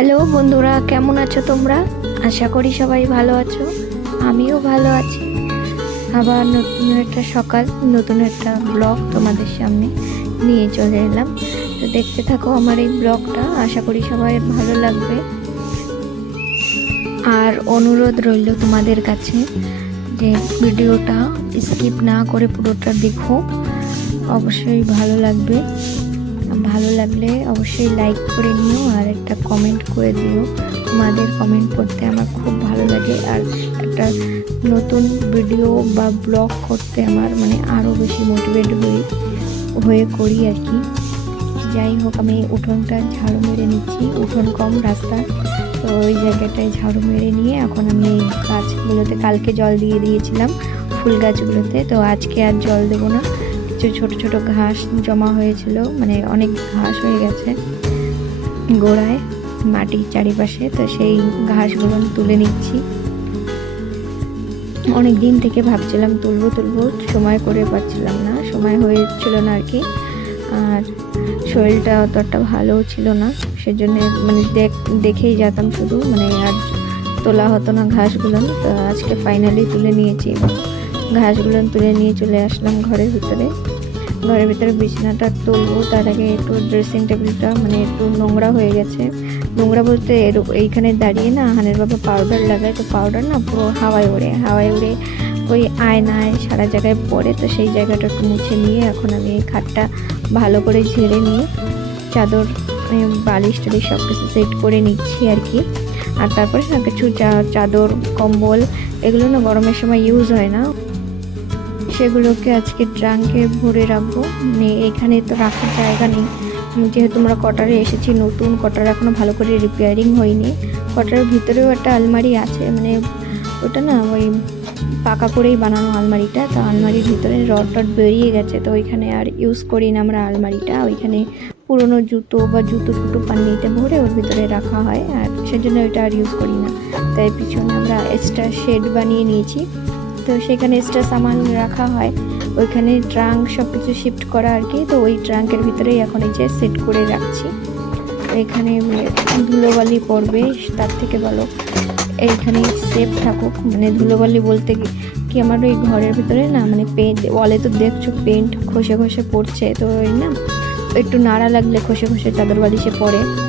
Hello বন্ধুরা, কেমন আছো তোমরা? আশা করি সবাই ভালো আছো। আমিও ভালো আছি। আবার নতুন একটা সকাল, নতুন একটা ব্লগ তোমাদের সামনে নিয়ে চলে এলাম। তো দেখতে থাকো আমার এই ব্লগটা আশা করি সবাই ভালো লাগবে। আর অনুরোধ রইল তোমাদের কাছে যে ভিডিওটা স্কিপ না করে পুরোটা দেখো। অবশ্যই ভালো লাগবে। ভালো লাগলে অবশ্যই লাইক করে নিও আর একটা কমেন্ট করে দিও। তোমাদের কমেন্ট করতে আমার খুব ভালো লাগে আর একটা নতুন ভিডিও বা ব্লগ করতে আমার মানে আরও বেশি মোটিভেট হয়ে হয়ে করি আর কি। যাই হোক, আমি উঠোনটা ঝাড়ু মেরে নিচ্ছি। উঠোন কম রাস্তা, তো ওই জায়গাটায় ঝাড়ু মেরে নিয়ে এখন আমি গাছগুলোতে কালকে জল দিয়ে দিয়েছিলাম ফুল গাছগুলোতে, তো আজকে আর জল দেবো না। কিছু ছোট ছোট ঘাস জমা হয়েছিল মানে অনেক ঘাস হয়ে গেছে গোড়ায়, মাটির চারিপাশে। তো সেই ঘাসগুলো তুলে নিচ্ছি। অনেক দিন থেকে ভাবছিলাম তুলবো তুলবো, সময় করে পাচ্ছিলাম না, সময় হয়েছিল না আর কি। আর শরীরটা অতটা ভালো ছিল না, সেজন্য মানে দেখ, দেখেই যেতাম শুধু মানে আর তোলা হতো না ঘাসগুলো। তো আজকে ফাইনালি তুলে নিয়েছি ঘাসগুলো তুলে নিয়ে চলে আসলাম ঘরের ভিতরে। ঘরের ভিতরে বিছানাটা তুলবো। তার আগে একটু ড্রেসিং টেবিলটা মানে একটু নোংরা হয়ে গেছে। নোংরা বলতে এইখানে দাঁড়িয়ে না হানের বাবা পাউডার লাগায়। তো পাউডার না পুরো হাওয়ায় ওড়ে। হাওয়ায় উড়ে ওই আয়নায় সারা জায়গায় পড়ে। তো সেই জায়গাটা একটু মুছে নিয়ে এখন আমি খাটটা ভালো করে ঝেড়ে নিয়ে চাদর বালিশ টালিশ সব কিছু সেট করে নিচ্ছি আর কি আর তারপরে না কিছু চাদর, কম্বল, এগুলো না গরমের সময় ইউজ হয় না। সেগুলোকে আজকে ট্রাঙ্কে ভরে রাখব। মানে এখানে তো রাখার জায়গা নেই। যেহেতু আমরা কটারে এসেছি, নতুন কটার এখনও ভালো করে রিপেয়ারিং হয়নি। কটার ভিতরেও একটা আলমারি আছে মানে ওটা না ওই পাকা করেই বানানো আলমারিটা। তো আলমারির ভিতরে রড টড বেরিয়ে গেছে, তো ওইখানে আর ইউজ করি না আমরা আলমারিটা। ওইখানে পুরনো জুতো বা জুতো টুটো পানিতে ভরে ওর ভিতরে রাখা হয়, আর সেজন্য ওইটা আর ইউজ করি না। তাই পিছনে আমরা এক্সট্রা শেড বানিয়ে নিয়েছি। তো সেখানে এক্সট্রা সামান রাখা হয়। ওইখানে ট্রাঙ্ক সব কিছু শিফট করা আর কি। তো ওই ট্রাঙ্কের ভিতরেই এখন এই যে সেট করে রাখছি। এখানে ধুলোবালি পড়বে, তার থেকে ভালো। এইখানে সেফ থাকুক। মানে ধুলোবালি বলতে কি- আমার ওই ঘরের ভিতরে না মানে পেন্ট ওয়ালে তো দেখছ পেন্ট খসে খসে পড়ছে, তো ওই না, একটু নাড়া লাগলে খসে খসে চাদর বালিশে পড়ে।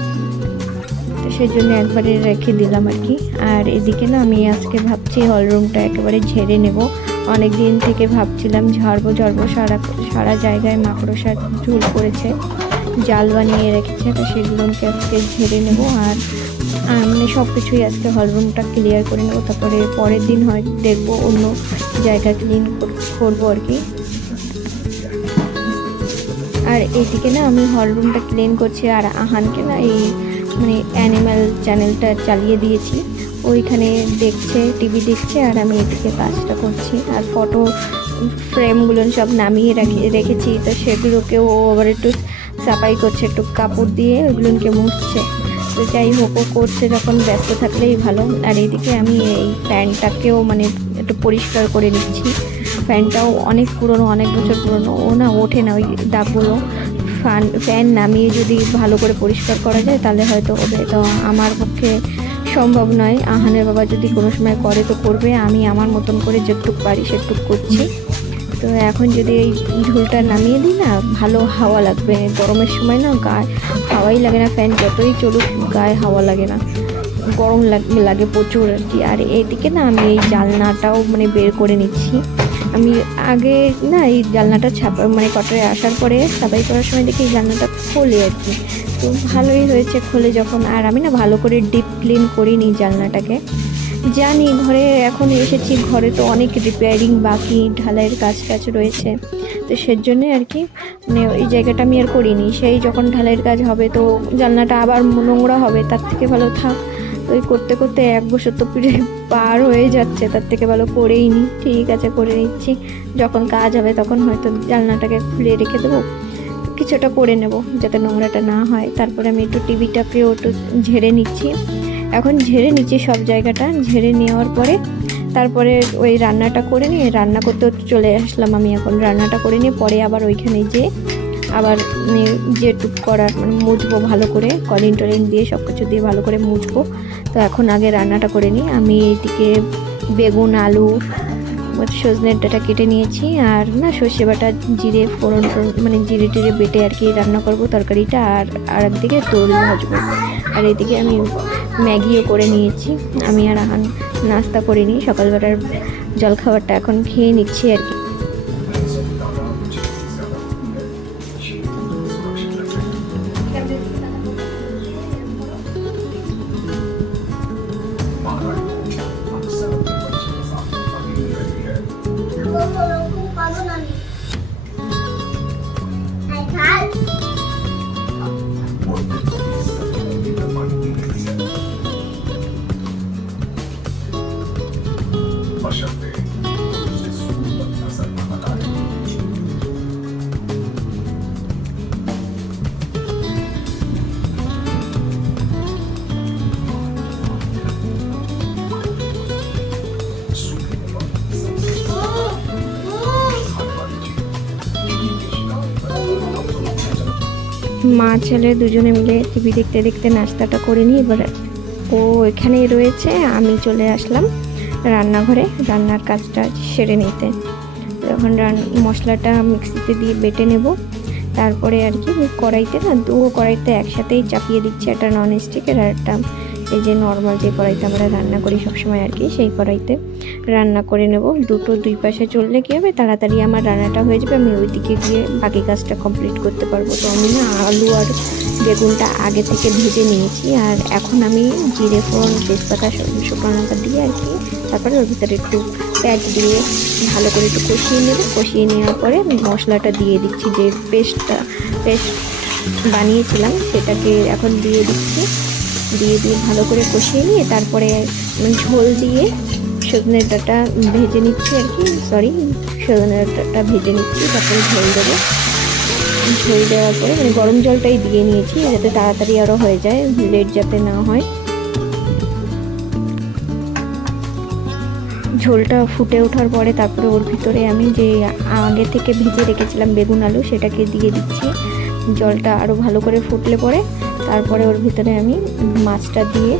সেই জন্য একবারে রেখে দিলাম আর কি। আর এদিকে না আমি আজকে ভাবছি হলরুমটা একেবারে ঝেড়ে নেব। অনেক দিন থেকে ভাবছিলাম ঝাড়বো ঝাড়বো, সারা সারা জায়গায় মাকড়সার ঝুল পড়েছে, জাল বানিয়ে রেখেছে, তো সেগুলোকে আজকে ঝেড়ে নেব। আর আর মানে সব কিছুই আজকে হলরুমটা ক্লিয়ার করে নেব। তারপরে পরের দিন হয়, দেখব অন্য জায়গা ক্লিন করব আর কি। আর এদিকে না আমি হলরুমটা ক্লিন করছি। আর আহানকে না এই মানে অ্যানিম্যাল চ্যানেলটা চালিয়ে দিয়েছি। ওইখানে দেখছে টিভি দেখছে, আর আমি এদিকে কাজটা করছি। আর ফটো ফ্রেমগুলো সব নামিয়ে রাখি, রেখেছি। তো সেগুলোকেও ও আবার একটু সাফাই করছে, একটু কাপড় দিয়ে ওইগুলোকে মুছছে। তো যাই হোক, ও করছে যখন ব্যস্ত থাকলেই ভালো। আর এইদিকে আমি এই প্যান্টটাকেও মানে একটু পরিষ্কার করে নিচ্ছি। ফ্যানটাও অনেক পুরনো, অনেক বছর পুরনো। ও না ওঠে না ওই দাগগুলো। ফ্যান ফ্যান নামিয়ে যদি ভালো করে পরিষ্কার করা যায়, তাহলে হয়তো হবে তো আমার পক্ষে সম্ভব নয়। আহানের বাবা যদি কোনো সময় করে তো করবে, আমি আমার মতন করে যেটুক পারি সেটুক করছি। তো এখন যদি এই ঝুলটা নামিয়ে দিই না, ভালো হাওয়া লাগবে। গরমের সময় না গায়ে হাওয়াই লাগে না ফ্যান যতই চলুক, গায়ে হাওয়া লাগে না। গরম লাগ- লাগে প্রচুর আর কি। আর এদিকে না আমি এই জালনাটাও মানে বের করে নিচ্ছি। আমি আগে না এই জানলাটা ছাপা মানে কটারে আসার পরে সাবাই করার সময় দেখি এই জানলাটা খোলে আর কি। তো ভালোই হয়েছে খোলে যখন, আর আমি না ভালো করে ডিপ ক্লিন করিনি জানলাটাকে। জানি ঘরে এখন এসেছি, ঘরে তো অনেক রিপেয়ারিং বাকি, ঢালাইয়ের কাজ টাজ রয়েছে। তো সেজন্যে আর কি মানে ওই জায়গাটা আমি আর করিনি। সেই যখন ঢালাইয়ের কাজ হবে তো জানলাটা আবার নোংরা হবে, তার থেকে ভালো থাক। তো ওই করতে করতে এক বছর তো পিঠে পার হয়ে যাচ্ছে, তার থেকে ভালো করেই নি। ঠিক আছে, করে নিচ্ছি। যখন কাজ হবে তখন হয়তো জানলাটাকে খুলে রেখে দেবো। কিছুটা করে নেব, যাতে নোংরাটা না হয়। তারপরে আমি একটু টিভিটাকেও একটু ঝেড়ে নিচ্ছি। এখন ঝেড়ে নিচ্ছি সব জায়গাটা। ঝেড়ে নেওয়ার পরে তারপরে ওই রান্নাটা করে নিয়ে, রান্না করতেও চলে আসলাম আমি এখন। রান্নাটা করে নিয়ে পরে আবার ওইখানে যেয়ে আবার মানে যেটুক করার মানে মুছবো ভালো করে, কলিন টলিন দিয়ে সব কিছু দিয়ে ভালো করে মুছবো। তো এখন আগে রান্নাটা করে নিই। আমি এইদিকে বেগুন, আলু সজনের ডাটা কেটে নিয়েছি। আর না, সর্ষে বাটা, জিরে, ফোড়ন মানে জিরে টিরে বেটে আর কি রান্না করব তরকারিটা। আর আর একদিকে তরুল ভাজবো। আর এদিকে আমি ম্যাগিও করে নিয়েছি। আমি আর আহান নাস্তা করে নিই সকালবেলার জলখাবারটা এখন খেয়ে নিচ্ছি আর কি। মা ছেলে দুজনে মিলে টিভি দেখতে দেখতে নাস্তাটা করে নিই এবার ও এখানেই রয়েছে, আমি চলে আসলাম রান্নাঘরে, রান্নার কাজটা সেরে নিতে। তখন রান, মশলাটা মিক্সিতে দিয়ে বেটে নেব। তারপরে আর কি, কড়াইতে না দু কড়াইতে একসাথেই চাপিয়ে দিচ্ছি একটা নন স্টিকের আর একটা। এই যে নর্মাল যে কড়াইতে আমরা রান্না করি সবসময় আর কি, সেই কড়াইতে। রান্না করে নেব। দুটো দুই পাশে চললে কী হবে? তাড়াতাড়ি আমার রান্নাটা হয়ে যাবে। আমি ওইদিকে গিয়ে বাকি কাজটা কমপ্লিট করতে পারব। তো আমি না আলু আর বেগুনটা আগে থেকে ভেজে নিয়েছি। আর এখন আমি জিরে ফোড়ন, তেজপাতা শুকনো লঙ্কা দিয়ে আর কি তারপরে ওর ভিতরে একটু পেঁয়াজ দিয়ে ভালো করে একটু কষিয়ে নেব। কষিয়ে নেওয়ার পরে মশলাটা দিয়ে দিচ্ছি। যে পেস্টটা, পেস্ট বানিয়েছিলাম সেটাকে এখন দিয়ে দিচ্ছি। দিয়ে দিয়ে ভালো করে কষিয়ে নিয়ে তারপরে ঝোল দিয়ে সজনের ডাঁটা ভেজে নিচ্ছি আর কি সরি সজনের ডাঁটা ভেজে নিচ্ছি, তারপরে ঝোল দেবো। ঝোল দেওয়ার পরে মানে গরম জলটাই দিয়ে নিয়েছি, যাতে তাড়াতাড়ি আরও হয়ে যায়, লেট যাতে না হয়। ঝোলটা ফুটে ওঠার পরে তারপরে ওর ভিতরে আমি যে আগে থেকে ভেজে রেখেছিলাম বেগুন আলু, সেটাকে দিয়ে দিচ্ছি। জলটা আরও ভালো করে ফুটলে পরে, তারপরে ওর ভিতরে আমি মাছটা দিয়ে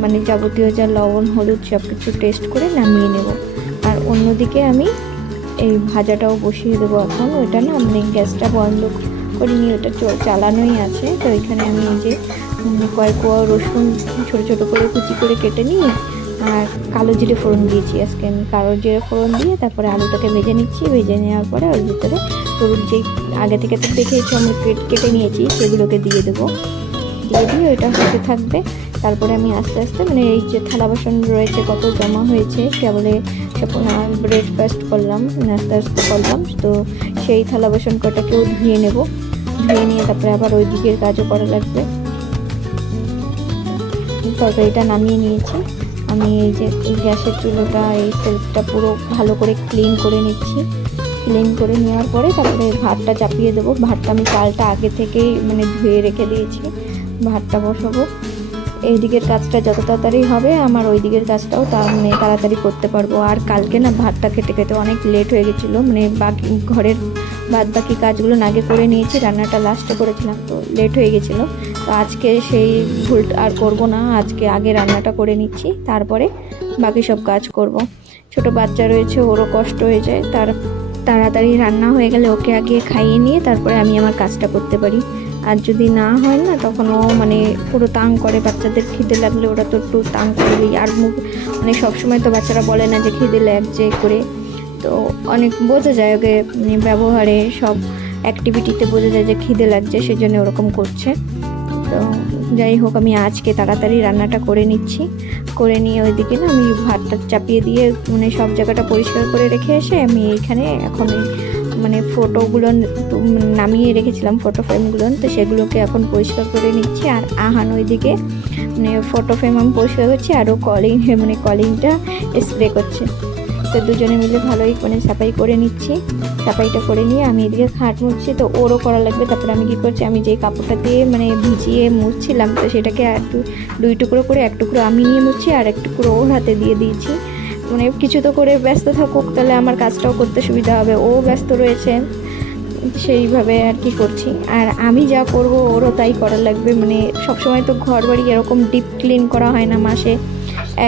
মানে যাবতীয় যা লবণ, হলুদ সব কিছু টেস্ট করে নামিয়ে নেব। আর অন্যদিকে আমি এই ভাজাটাও বসিয়ে দেবো এখন। ওইটা না মানে গ্যাসটা বন্ধ করিনি, ওটা চালানোই আছে। তো এখানে আমি এই যে কয়েক কোয়া রসুন ছোটো ছোটো করে কুচি করে কেটে নিয়ে আর কালো জিরে ফোড়ন দিয়েছি আজকে। আমি কালো জিরে ফোড়ন দিয়ে তারপরে আলুটাকে ভেজে নিচ্ছি। ভেজে নেওয়ার পরে ওর ভিতরে তরুণ যেই আগে থেকে তো দেখেছি আমি কেট- কেটে নিয়েছি, সেগুলোকে দিয়ে দেবো। দিয়ে দিয়ে ওইটা হতে থাকবে। তারপরে আমি আস্তে আস্তে মানে এই যে থালা বাসন রয়েছে কত জমা হয়েছে কেবলে ব্রেকফাস্ট করলাম নাস্তা আস্তে করলাম, তো সেই থালা বাসন কটাকেও ধুয়ে নেব। ধুয়ে নিয়ে তারপরে আবার ওই দিকের কাজও করা লাগবে। তরকারিটা নামিয়ে নিয়েছি। আমি এই যে গ্যাসের চুলোটা, এই সেলফটা পুরো ভালো করে ক্লিন করে নিচ্ছি। ক্লিন করে নেওয়ার পরে তারপরে ভাতটা চাপিয়ে দেবো। ভাতটা আমি চালটা আগে থেকেই মানে ধুয়ে রেখে দিয়েছি। ভাতটা বসাবো। এই দিকের কাজটা যত তাড়াতাড়ি হবে, আমার ওই দিকের কাজটাও তা মানে তাড়াতাড়ি করতে পারব। আর কালকে না ভাতটা খেতে খেতে অনেক লেট হয়ে গেছিল মানে বাকি ঘরের বাদ বাকি কাজগুলো আগে করে নিয়েছি, রান্নাটা লাস্টে করেছিলাম, তো লেট হয়ে গেছিল। তো আজকে সেই ভুল আর করব না, আজকে আগে রান্নাটা করে নিচ্ছি, তারপরে বাকি সব কাজ করব। ছোট বাচ্চা রয়েছে, ওরও কষ্ট হয়ে যায়, তার তাড়াতাড়ি রান্না হয়ে গেলে ওকে আগে খাইয়ে নিয়ে, তারপরে আমি আমার কাজটা করতে পারি। আর যদি না হয় না, তখন ও মানে পুরো তাং করে, বাচ্চাদের খিদে লাগলে ওরা তো একটু তাং করবেই। আর মুখ মানে সবসময় তো বাচ্চারা বলে না যে খিদে লাগছে করে। তো অনেক বোঝা যায় ওকে মানে ব্যবহারে সব অ্যাক্টিভিটিতে বোঝা যায় যে খিদে লাগছে, সেজন্য ওরকম করছে। তো যাই হোক, আমি আজকে তাড়াতাড়ি রান্নাটা করে নিচ্ছি। করে নিয়ে ওইদিকে না আমি ভাতটা চাপিয়ে দিয়ে মানে সব জায়গাটা পরিষ্কার করে রেখে এসে আমি এখানে এখন মানে ফটোগুলো নামিয়ে রেখেছিলাম ফটো ফ্রেমগুলো তো সেগুলোকে এখন পরিষ্কার করে নিচ্ছি। আর আহান ওইদিকে মানে ফটো ফ্রেম আমি পরিষ্কার করছি আরও কলিং মানে কলিংটা স্প্রে করছে। তো দুজনে মিলে ভালোই মানে সাফাই করে নিচ্ছি। সাফাইটা করে নিয়ে আমি এদিকে খাট মুছছি। তো ওরও করা লাগবে। তারপরে আমি কী করছি? আমি যেই কাপড়টা দিয়ে মানে ভিজিয়ে মুছছিলাম, তো সেটাকে দুই টুকরো করে এক টুকরো আমি নিয়ে মুছছি আর এক টুকরো ওর হাতে দিয়ে দিয়েছি। মানে কিছু তো করে ব্যস্ত থাকুক, তাহলে আমার কাজটাও করতে সুবিধা হবে। ও ব্যস্ত রয়েছে, সেইভাবে আর কি করছি। আর আমি যা করব, ওরও তাই করা লাগবে। মানে সবসময় তো ঘর বাড়ি এরকম ডিপ ক্লিন করা হয় না, মাসে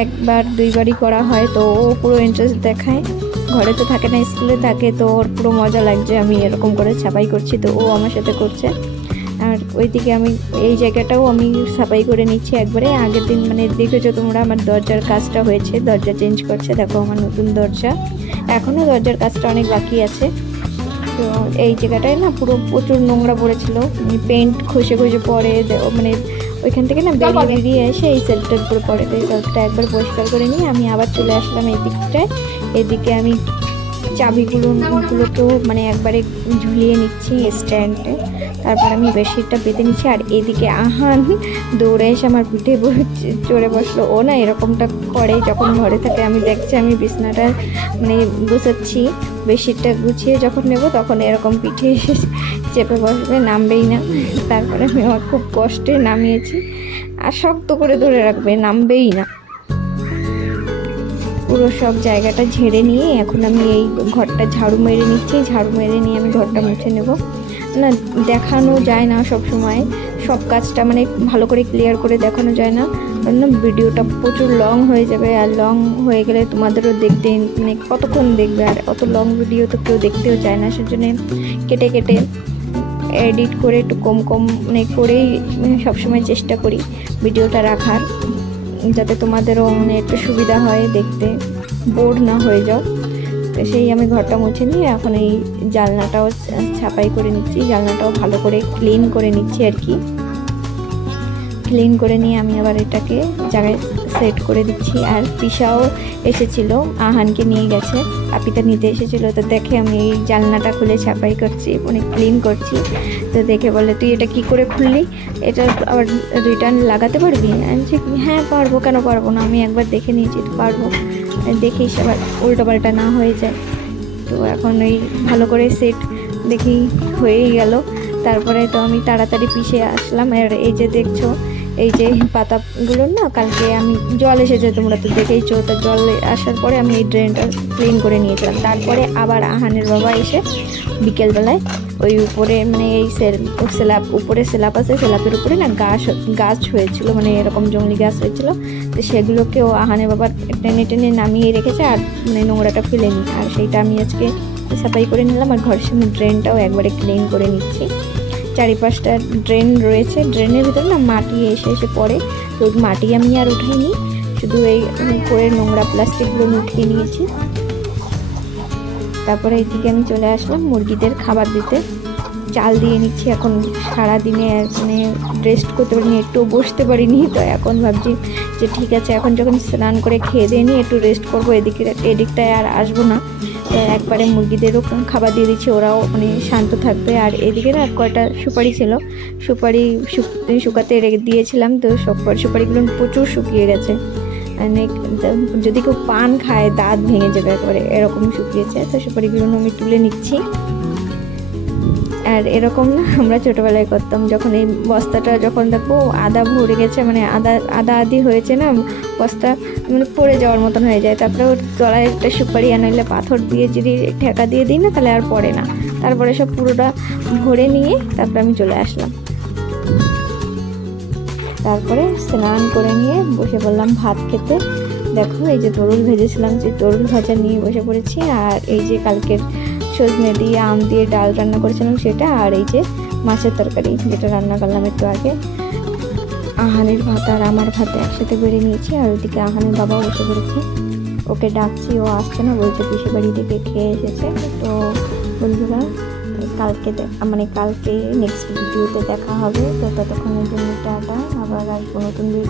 একবার, দুইবারই করা হয়, তো ও পুরো ইন্টারেস্ট দেখায়। ঘরে তো থাকে না, স্কুলে থাকে, তো ওর পুরো মজা লাগছে। আমি এরকম করে ছাপাই করছি, তো ও আমার সাথে করছে। ওইদিকে আমি এই জায়গাটাও আমি সাফাই করে নিচ্ছি একবারে। আগের দিন মানে দেখেছ তোমরা আমার দরজার কাজটা হয়েছে দরজা চেঞ্জ করছে দেখো আমার নতুন দরজা। এখনও দরজার কাজটা অনেক বাকি আছে। তো এই জায়গাটায় না পুরো প্রচুর নোংরা পড়েছিল পেন্ট খসে খসে পড়ে মানে ওইখান থেকে না বেরিয়ে বেরিয়ে এসে এই সেলফটার উপরে পড়ে। তো এই সেলফটা একবার পরিষ্কার করে নিয়ে আমি আবার চলে আসলাম এই দিকটায়। এদিকে আমি চাবিগুলো গুলোকেও মানে একবারে ঝুলিয়ে নিচ্ছি স্ট্যান্ডে তারপর আমি বেডশিটটা পেতে নিচ্ছি আর এদিকে আহান দৌড়ে এসে আমার পিঠে চড়ে বসল। ও না এরকমটা করে যখন ঘরে থাকে, আমি দেখছি আমি বিছনাটা মানে গুছাচ্ছি বেডশিটটা গুছিয়ে যখন নেব তখন এরকম পিঠে এসে চেপে বসবে, নামবেই না। তারপরে আমি আমার খুব কষ্টে নামিয়েছি। আর শক্ত করে ধরে রাখবে, নামবেই না। পুরো সব জায়গাটা ঝেড়ে নিয়ে এখন আমি এই ঘরটা ঝাড়ু মেরে নিচ্ছি। ঝাড়ু মেরে নিয়ে আমি ঘরটা মুছে নেব। না, দেখানো যায় না সব সময় সব কাজটা মানে ভালো করে ক্লিয়ার করে দেখানো যায় না। না ভিডিওটা প্রচুর লং হয়ে যাবে আর লং হয়ে গেলে তোমাদেরও দেখতে মানে কতক্ষণ দেখবে? আর অত লং ভিডিও তো কেউ দেখতেও চায় না। সেজন্য কেটে কেটে এডিট করে একটু কম কম মানে করেই সবসময় চেষ্টা করি ভিডিওটা রাখার। যাতে তোমাদেরও মানে একটু সুবিধা হয় দেখতে। বোর না হয়ে যাও। তো সেই আমি ঘরটা মুছে নিয়ে এখন এই জালনাটাও ছাপাই করে নিচ্ছি। জালনাটাও ভালো করে ক্লিন করে নিচ্ছি আর কি। ক্লিন করে নিয়ে আমি আবার এটাকে জায়গায় সেট করে দিচ্ছি। আর পিসাও এসেছিল, আহানকে নিয়ে গেছে। আপিতা নিতে এসেছিল, তো দেখে আমি এই জানলাটা খুলে ছাপাই করছি মানে ক্লিন করছি। তো দেখে বলে, তুই এটা কি করে খুললি? এটা আবার রিটার্ন লাগাতে পারবি? আমি হ্যাঁ পারব, কেন পারব না? আমি একবার দেখে নিয়েছি তো পারব। দেখিস আবার উল্টো পাল্টা না হয়ে যায়। তো এখন ওই ভালো করে সেট দেখি হয়েই গেল। তারপরে তো আমি তাড়াতাড়ি পিষে আসলাম। আর এই যে দেখছ এই যে পাতাগুলো না, কালকে আমি জল এসেছে, তোমরা তো দেখেইছো, তো জল আসার পরে আমি এই ড্রেনটা ক্লিন করে নিয়েছিলাম। তারপরে আবার আহানের বাবা এসে বিকেলবেলায় ওই উপরে মানে এই সেল স্ল্যাব উপরে স্ল্যাব আছে স্ল্যাবের উপরে না গাছ গাছ হয়েছিল মানে এরকম জঙ্গলি গাছ হয়েছিল, তো সেগুলোকেও আহানের বাবা টেনে টেনে নামিয়ে রেখেছে আর মানে নোংরাটা ফেলেনি। আর সেইটা আমি আজকে সাফাই করে নিলাম, আর ঘরের সামনে ড্রেনটাও একবারে ক্লিন করে নিচ্ছি। চারিপাশটা ড্রেন রয়েছে। ড্রেনের ভিতরে না মাটি এসে এসে পড়ে। তো মাটি আমি আর উঠাইনি। শুধু এই করে নোংরা প্লাস্টিকগুলো উঠিয়ে নিয়েছি। তারপরে এইদিকে আমি চলে আসলাম মুরগিদের খাবার দিতে। চাল দিয়ে নিচ্ছি। এখন সারাদিনে মানে রেস্ট করতে পারিনি, একটু বসতে পারিনি। তো এখন ভাবছি যে ঠিক আছে, এখন যখন স্নান করে খেয়ে দিয়ে নিই একটু রেস্ট করব। এদিকে এদিকটায় আর আসব না। একবারে মুরগিদেরও খাবার দিয়ে দিচ্ছি, ওরাও মানে শান্ত থাকবে। আর এদিকে না কয়টা সুপারি ছিল, সুপারি শুক- শুকাতে রেখে দিয়েছিলাম তো সুপারি সুপারিগুলো প্রচুর শুকিয়ে গেছে। অনেক যদি কেউ পান খায়, দাঁত ভেঙে যাবে একবারে, এরকম শুকিয়েছে। তো সুপারিগুলো আমি তুলে নিচ্ছি। আর এরকম না আমরা ছোটোবেলায় করতাম, যখন এই বস্তাটা যখন দেখব আদা ভরে গেছে মানে আদা আদা আদি হয়েছে না, বস্তা মানে পড়ে যাওয়ার মতন হয়ে যায়। তারপরে ওর তলায় একটা সুপারি আনাইলে পাথর দিয়ে যদি ঠেকা দিয়ে দিই না, তাহলে আর পড়ে না। তারপরে সব পুরোটা ভরে নিয়ে তারপরে আমি চলে আসলাম। তারপরে স্নান করে নিয়ে বসে পড়লাম ভাত খেতে। দেখো, এই যে তরুল ভেজেছিলাম, যে তরুল ভাজা নিয়ে বসে পড়েছি, আর এই যে কালকের সজনে দিয়ে আম দিয়ে ডাল রান্না করেছিলাম সেটা আর এই যে মাছের তরকারি যেটা রান্না করলাম একটু আগে। আহানের ভাত আর আমার ভাত একসাথে বেড়ে নিয়েছি আর ওইদিকে আহানের বাবাও বসে পড়েছে। ওকে ডাকছি, ও আসছে না, বলছে পিসি বাড়ি থেকে খেয়ে এসেছে। তো বন্ধুরা কালকে মানে কালকে নেক্সট ভিডিওতে দেখা হবে, তো ততক্ষণের জন্য টাটা, আবার আসব নতুন ভিডিও